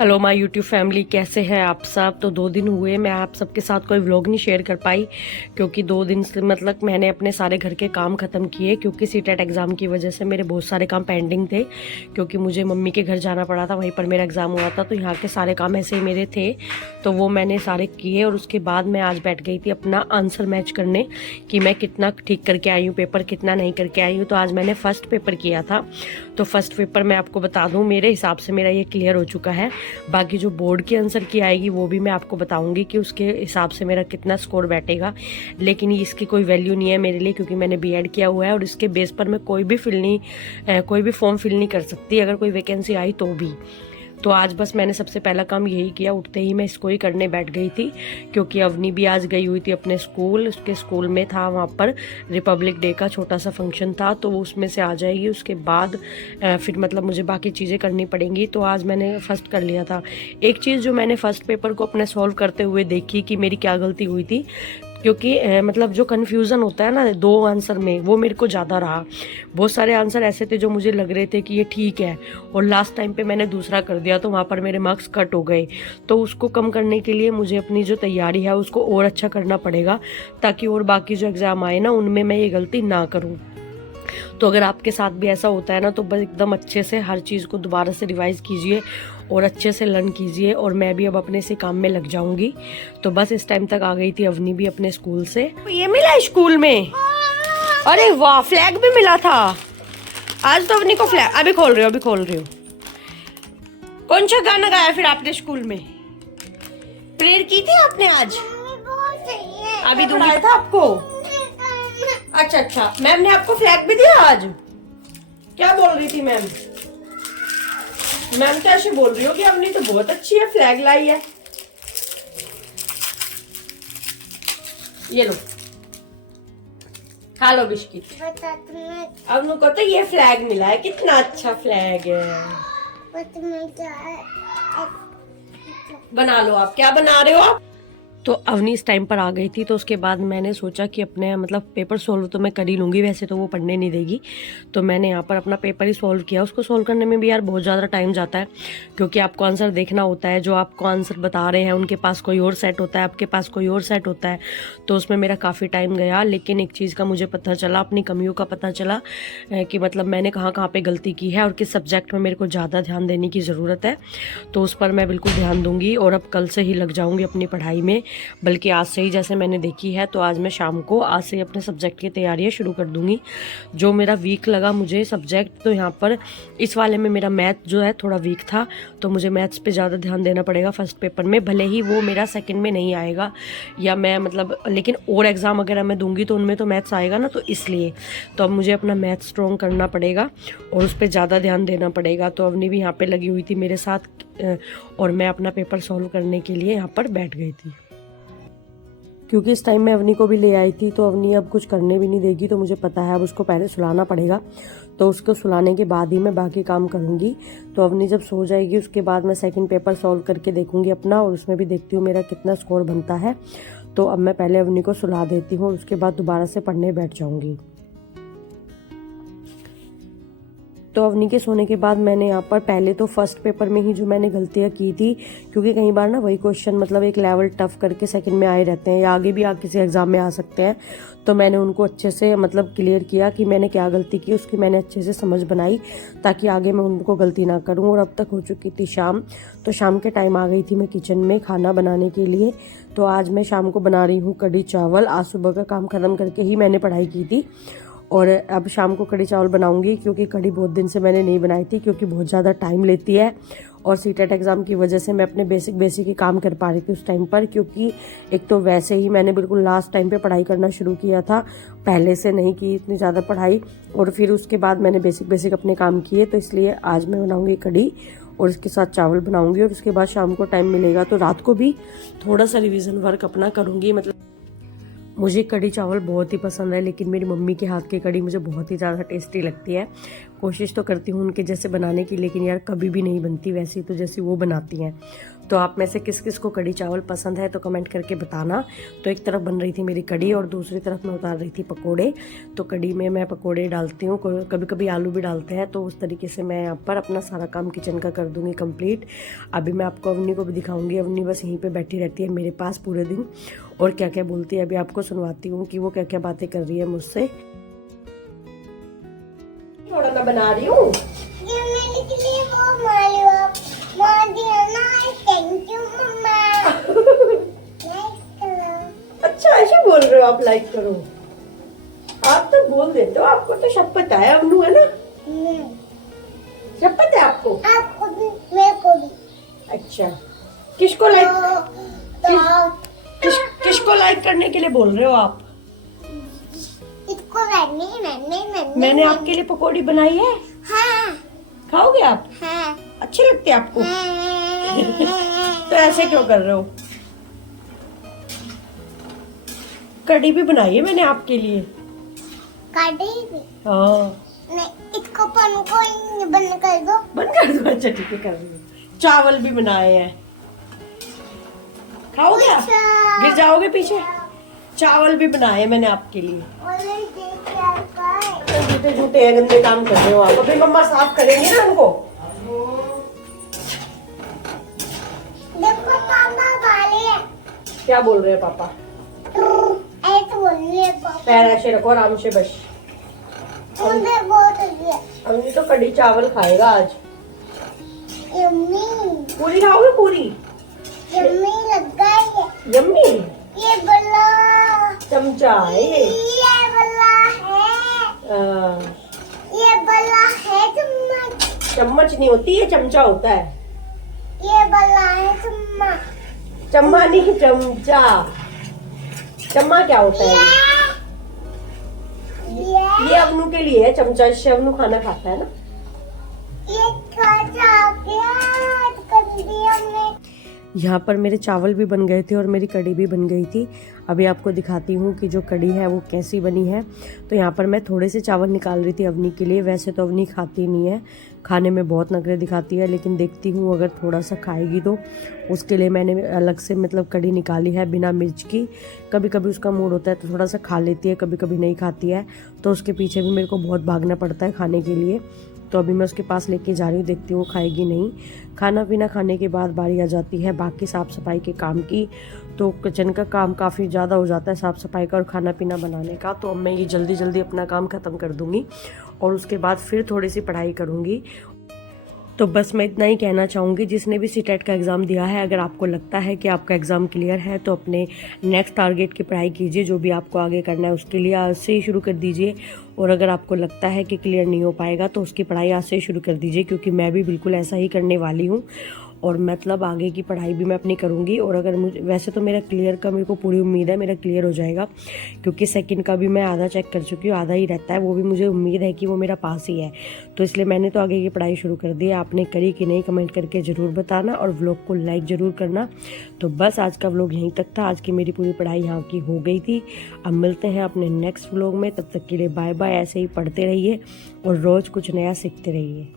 Hello my YouTube family, कैसे हैं आप सब। तो 2 दिन हुए मैं आप सबके साथ कोई व्लॉग नहीं शेयर कर पाई, क्योंकि 2 दिन से मतलब मैंने अपने सारे घर के काम ख़त्म किए, क्योंकि सीटेट एग्ज़ाम की वजह से मेरे बहुत सारे काम पेंडिंग थे। क्योंकि मुझे मम्मी के घर जाना पड़ा था, वहीं पर मेरा एग्ज़ाम हुआ था, तो यहाँ के सारे काम ऐसे ही मेरे थे, तो वो मैंने सारे किए। और उसके बाद मैं आज बैठ गई थी अपना आंसर मैच करने कि मैं कितना ठीक करके आई हूँ पेपर, कितना नहीं करके आई हूँ। तो आज मैंने फ़र्स्ट पेपर किया था, तो फर्स्ट पेपर मैं आपको बता दूँ, मेरे हिसाब से मेरा ये क्लियर हो चुका है। बाकी जो बोर्ड की आंसर की आएगी वो भी मैं आपको बताऊंगी कि उसके हिसाब से मेरा कितना स्कोर बैठेगा। लेकिन इसकी कोई वैल्यू नहीं है मेरे लिए, क्योंकि मैंने बीएड किया हुआ है और इसके बेस पर मैं कोई भी फॉर्म फिल नहीं कर सकती, अगर कोई वैकेंसी आई तो भी। तो आज बस मैंने सबसे पहला काम यही किया, उठते ही मैं इसको ही करने बैठ गई थी, क्योंकि अवनी भी आज गई हुई थी अपने स्कूल। उसके स्कूल में था, वहाँ पर रिपब्लिक डे का छोटा सा फंक्शन था, तो वो उसमें से आ जाएगी। उसके बाद फिर मतलब मुझे बाकी चीज़ें करनी पड़ेंगी। तो आज मैंने फर्स्ट कर लिया था। एक चीज़ जो मैंने फर्स्ट पेपर को अपने सॉल्व करते हुए देखी कि मेरी क्या गलती हुई थी, क्योंकि मतलब जो कन्फ्यूज़न होता है ना 2 आंसर में, वो मेरे को ज़्यादा रहा। बहुत सारे आंसर ऐसे थे जो मुझे लग रहे थे कि ये ठीक है, और लास्ट टाइम पे मैंने दूसरा कर दिया, तो वहाँ पर मेरे मार्क्स कट हो गए। तो उसको कम करने के लिए मुझे अपनी जो तैयारी है उसको और अच्छा करना पड़ेगा, ताकि और बाकी जो एग्ज़ाम आए ना उनमें मैं ये गलती ना करूँ। तो अगर आपके साथ भी ऐसा होता है ना, तो बस एकदम अच्छे से हर चीज़ को दोबारा से रिवाइज़ कीजिए और अच्छे से लर्न कीजिए। और मैं भी अब अपने से काम में लग जाऊंगी। तो बस इस टाइम तक आ गई थी अवनी भी अपने स्कूल से। ये मिला स्कूल में, अरे वाह, फ्लैग भी मिला था आज तो अवनी को। फ्लैग अभी खोल रही हो। कौन सा गाना गाया फिर आपने स्कूल में? प्रेयर की थी आपने आज? अभी दूंगा था आपको। अच्छा, मैम ने आपको फ्लैग भी दिया आज? क्या बोल रही थी मैम? मैम तो ऐसे बोल रही हो कि अपनी तो बहुत अच्छी है, फ्लैग लाई है। ये लो, खा लो बिस्किट। अब उनको तो ये फ्लैग मिला है, कितना अच्छा फ्लैग है। बना लो आप, क्या बना रहे हो आप? तो अवनी इस टाइम पर आ गई थी, तो उसके बाद मैंने सोचा कि अपने मतलब पेपर सॉल्व तो मैं कर ही लूँगी, वैसे तो वो पढ़ने नहीं देगी। तो मैंने यहाँ पर अपना पेपर ही सॉल्व किया। उसको सॉल्व करने में भी यार बहुत ज़्यादा टाइम जाता है, क्योंकि आपको आंसर देखना होता है। जो आपको आंसर बता रहे हैं उनके पास कोई और सेट होता है, आपके पास कोई और सेट होता है। तो उसमें मेरा काफ़ी टाइम गया। लेकिन एक चीज़ का मुझे पता चला, अपनी कमियों का पता चला कि मतलब मैंने कहाँ कहाँ पर गलती की है और किस सब्जेक्ट में मेरे को ज़्यादा ध्यान देने की ज़रूरत है। तो उस पर मैं बिल्कुल ध्यान दूँगी और अब कल से ही लग जाऊँगी अपनी पढ़ाई में। बल्कि आज से ही, जैसे मैंने देखी है, तो आज मैं शाम को आज से अपने सब्जेक्ट की तैयारियां शुरू कर दूंगी। जो मेरा वीक लगा मुझे सब्जेक्ट, तो यहाँ पर इस वाले में मेरा मैथ जो है थोड़ा वीक था, तो मुझे मैथ्स पे ज़्यादा ध्यान देना पड़ेगा फर्स्ट पेपर में। भले ही वो मेरा सेकंड में नहीं आएगा, या मैं मतलब, लेकिन और एग्ज़ाम अगर मैं दूंगी तो उनमें तो मैथ्स आएगा ना, तो इसलिए तो अब मुझे अपना मैथ स्ट्रॉन्ग करना पड़ेगा और उस पर ज़्यादा ध्यान देना पड़ेगा। तो अवनी भी यहाँ पर लगी हुई थी मेरे साथ, और मैं अपना पेपर सॉल्व करने के लिए यहाँ पर बैठ गई थी। क्योंकि इस टाइम में अवनी को भी ले आई थी, तो अवनी अब कुछ करने भी नहीं देगी, तो मुझे पता है अब उसको पहले सुलाना पड़ेगा। तो उसको सुलाने के बाद ही मैं बाकी काम करूँगी। तो अवनी जब सो जाएगी उसके बाद मैं सेकंड पेपर सॉल्व करके देखूंगी अपना, और उसमें भी देखती हूँ मेरा कितना स्कोर बनता है। तो अब मैं पहले अवनी को सुला देती हूँ और उसके बाद दोबारा से पढ़ने बैठ जाऊँगी। तो अवनी के सोने के बाद मैंने यहाँ पर पहले तो फर्स्ट पेपर में ही जो मैंने गलतियाँ की थी, क्योंकि कई बार ना वही क्वेश्चन मतलब एक लेवल टफ करके सेकंड में आए रहते हैं, या आगे भी किसी एग्जाम में आ सकते हैं। तो मैंने उनको अच्छे से मतलब क्लियर किया कि मैंने क्या गलती की, उसकी मैंने अच्छे से समझ बनाई, ताकि आगे मैं उनको गलती ना करूँ। और अब तक हो चुकी थी शाम, तो शाम के टाइम आ गई थी मैं किचन में खाना बनाने के लिए। तो आज मैं शाम को बना रही हूँ कढ़ी चावल। आज सुबह का काम खत्म करके ही मैंने पढ़ाई की थी, और अब शाम को कढ़ी चावल बनाऊंगी, क्योंकि कढ़ी बहुत दिन से मैंने नहीं बनाई थी, क्योंकि बहुत ज़्यादा टाइम लेती है। और सीटेट एग्ज़ाम की वजह से मैं अपने बेसिक ही काम कर पा रही थी उस टाइम पर, क्योंकि एक तो वैसे ही मैंने बिल्कुल लास्ट टाइम पे पढ़ाई करना शुरू किया था, पहले से नहीं की इतनी ज़्यादा पढ़ाई, और फिर उसके बाद मैंने बेसिक अपने काम किए। तो इसलिए आज मैं बनाऊँगी कढ़ी और इसके साथ चावल बनाऊँगी, और उसके बाद शाम को टाइम मिलेगा तो रात को भी थोड़ा सा रिविज़न वर्क अपना करूँगी। मतलब मुझे कढ़ी चावल बहुत ही पसंद है, लेकिन मेरी मम्मी के हाथ की कढ़ी मुझे बहुत ही ज़्यादा टेस्टी लगती है। कोशिश तो करती हूँ उनके जैसे बनाने की, लेकिन यार कभी भी नहीं बनती वैसी तो जैसी वो बनाती हैं। तो आप में से किस किस को कढ़ी चावल पसंद है तो कमेंट करके बताना। तो एक तरफ बन रही थी मेरी कढ़ी और दूसरी तरफ मैं उतार रही थी पकोड़े। तो कढ़ी में मैं पकोड़े डालती हूँ, कभी कभी आलू भी डालते हैं। तो उस तरीके से मैं यहाँ पर अपना सारा काम किचन का कर दूँगी कंप्लीट। अभी मैं आपको अवनी को भी दिखाऊँगी। अवनी बस यहीं पर बैठी रहती है मेरे पास पूरे दिन और क्या क्या बोलती है। अभी आपको सुनवाती हूँ कि वो क्या क्या बातें कर रही है मुझसे। थोड़ा मैं बना रही हूँ अच्छा ऐसे बोल रहे हो आप, लाइक करो। आप तो बोल देते हो, आपको तो शपथ है अवनू, है ना? शपथ है आपको? आपको भी, मेरे को भी। अच्छा, किसको लाइक किसको लाइक करने के लिए बोल रहे हो आप? इसको मैंने आपके लिए पकौड़ी बनाई है। हाँ। खाओगे आप? हाँ। अच्छी लगती है आपको? तो ऐसे क्यों कर रहे हो? कढ़ी भी बनाई है मैंने आपके लिए। कढ़ी भी? हाँ। इसको बंद कर दो। बंद कर दो? अच्छा ठीक है, कर दो। चावल भी बनाए हैं, खाओगे आप? गिर जाओगे पीछे। चावल भी बनाए मैंने आपके लिए। झूठे झूठे गंदे काम कर रहे हो आप। अभी मम्मा साफ करेंगे ना उनको। देखो पापा गाली है। क्या बोल रहे हैं पापा? ऐसे बोल रहे हैं पापा। पैर ऐसे रखो आराम से बस। मुझे बहुत अच्छी है। अभी तो कढ़ी चावल खाएगा आज। यम्मी। पूरी खाओगे? पूरी यम्मी लग गई है। यम्मी? ये बल्ला चमचा है। ये बल्ला है। ये बल्ला है चम्मच। चम्मच नहीं होती, ये चमचा होता है। ये बल्ला है चम्मच। चम्मा नहीं, चमचा। चम्मा क्या होता है? ये अवनू के लिए है चमचा, इससे अवनू खाना खाता है ना। ये यहाँ पर मेरे चावल भी बन गए थे और मेरी कढ़ी भी बन गई थी। अभी आपको दिखाती हूँ कि जो कढ़ी है वो कैसी बनी है। तो यहाँ पर मैं थोड़े से चावल निकाल रही थी अवनी के लिए। वैसे तो अवनी खाती नहीं है, खाने में बहुत नखरे दिखाती है, लेकिन देखती हूँ अगर थोड़ा सा खाएगी तो उसके लिए मैंने अलग से मतलब कढ़ी निकाली है बिना मिर्च की। कभी कभी उसका मूड होता है तो थोड़ा सा खा लेती है, कभी कभी नहीं खाती है। तो उसके पीछे भी मेरे को बहुत भागना पड़ता है खाने के लिए। तो अभी मैं उसके पास लेके जा रही हूँ, देखती हूँ खाएगी नहीं। खाना पीना खाने के बाद बारी आ जाती है बाकी साफ़ सफाई के काम की। तो किचन का काम काफ़ी ज़्यादा हो जाता है, साफ़ सफाई का और खाना पीना बनाने का। तो अब मैं ये जल्दी जल्दी अपना काम ख़त्म कर दूँगी और उसके बाद फिर थोड़ी सी पढ़ाई करूँगी। तो बस मैं इतना ही कहना चाहूँगी, जिसने भी सीटेट का एग्ज़ाम दिया है, अगर आपको लगता है कि आपका एग्ज़ाम क्लियर है तो अपने नेक्स्ट टारगेट की पढ़ाई कीजिए। जो भी आपको आगे करना है उसके लिए आज से ही शुरू कर दीजिए। और अगर आपको लगता है कि क्लियर नहीं हो पाएगा तो उसकी पढ़ाई आज से ही शुरू कर दीजिए, क्योंकि मैं भी बिल्कुल ऐसा ही करने वाली हूँ। और मतलब आगे की पढ़ाई भी मैं अपनी करूँगी। और अगर मुझे, वैसे तो मेरा क्लियर का मेरे को पूरी उम्मीद है मेरा क्लियर हो जाएगा, क्योंकि सेकंड का भी मैं आधा चेक कर चुकी हूँ, आधा ही रहता है, वो भी मुझे उम्मीद है कि वो मेरा पास ही है। तो इसलिए मैंने तो आगे की पढ़ाई शुरू कर दी है। आपने करी कि नहीं कमेंट करके ज़रूर बताना और व्लॉग को लाइक ज़रूर करना। तो बस आज का व्लॉग यहीं तक था। आज की मेरी पूरी पढ़ाई यहाँ की हो गई थी। अब मिलते हैं अपने नेक्स्ट व्लॉग में, तब तक के लिए बाय बाय। ऐसे ही पढ़ते रहिए और रोज़ कुछ नया सीखते रहिए।